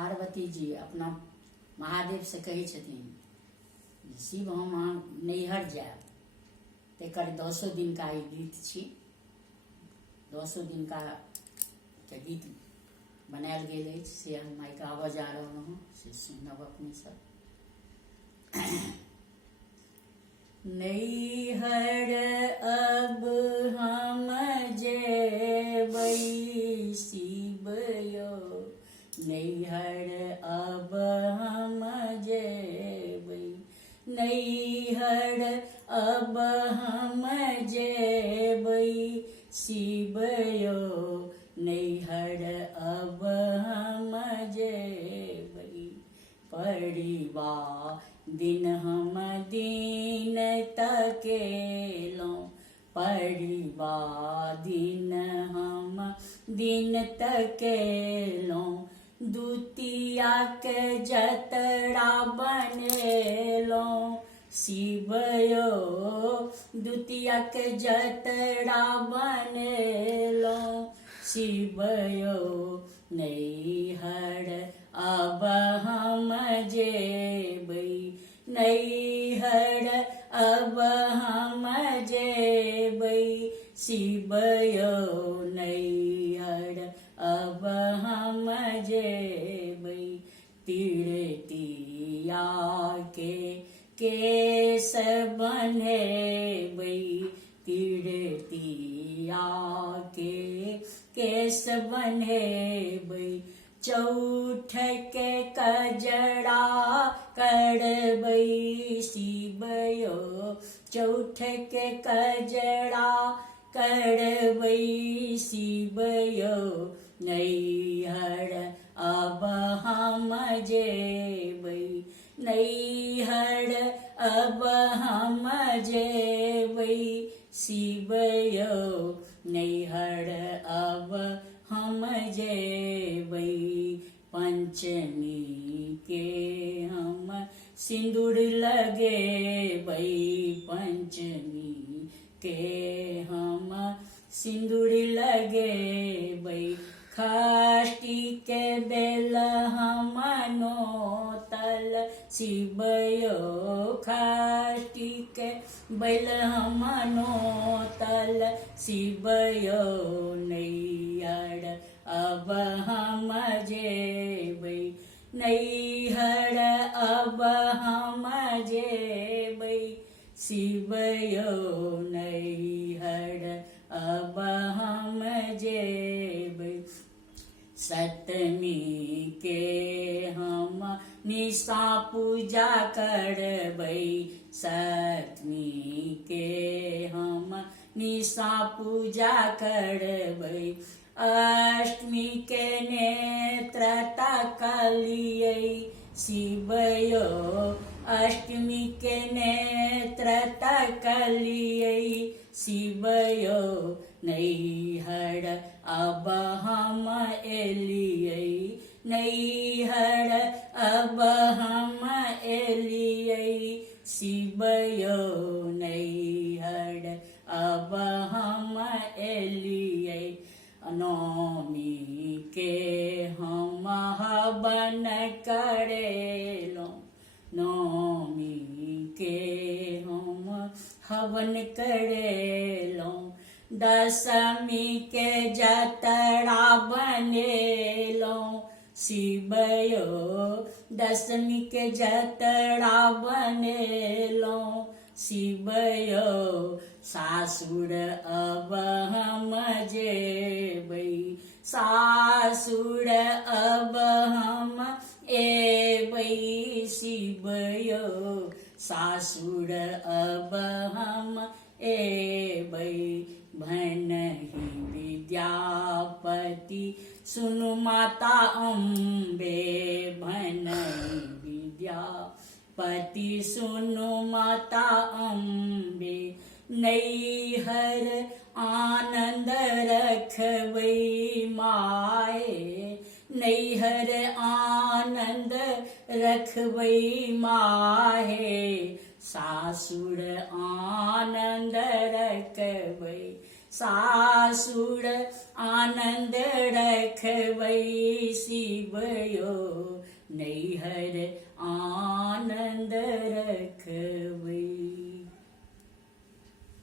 पार्वती जी अपना महादेव से कहै छथिन शिव हम नैहर जायब, तेकर 10 दिन का ई गीत छी। 10 दिन का के गीत बनायल गेल अछि से हम आइ गाबऽ जा रहल हूँ, से सुनब अपने सब। नैहर अब हम जेबै शिव यो, नैहर अब हम जेबै, नैहर अब हम जेबै शिव यो, नैहर अब हम जेबै। परिवार दिन हम दिन तकेलहुँ, परिवार दिन हम दिन तकेलहुँ, दुतिया के जतरा बनेलहुँ शिव यो, दुतिया के जतरा बनेलहुँ शिव यो, नैहर अब हम जेबै, नैहर अब हम जेबै शिव यो, नैहर अब हम जेबै। तीर्तिया के केस बन्हेबै, तीर्तिया के केस बन्हेबै, चौठ के कजरा करबै शिव यो, चौठ के कजरा करबै शिव यो, नैहर अब हम जेबै, नैहर अब हम जेबै शिव यो, नैहर अब हम जेबै। पंचमी के हम सिंदूर लगेबै, पंचमी के हम सिंदूर लगेबै, षष्ठी के बेल हम नोतल शिव यो, षष्ठी के बेल हम नोतल शिव यो, नैहर अब हम जेबै, नैहर अब हम जेबै शिव यो, नैहर अब हम जेबै। सप्तमी के हम निशा पूजा करबै, सप्तमी के हम निशा पूजा करबै, अष्टमी के नेत्र तकलियै शिव यो, अष्टमी के नेत्र तकलियै शिव यो, नैहर अब हम एलियै, नैहर अब हम एलियै शिव यो, नैहर अब हम एलियै। नवमी के हम हवन करेलहुँ, नवमी के हम हवन करेलहुँ, दशमी के जतरा बनेलहुँ शिव यो, दशमी के जतरा बनेलहुँ शिव यो, सासुर अब हम जेबै, सासुर अब हम एबै शिव यो, सासुर अब हम एबै। भनहि विद्यापति सुनु माता अम्बे, भनहि विद्यापति सुनु माता अम्बे, नैहर आनंद रखबै माए, नैहर आनंद रखबै माहे, सासुर आनंद रखबै, सासुर आनंद रखबै शिव यो नैहर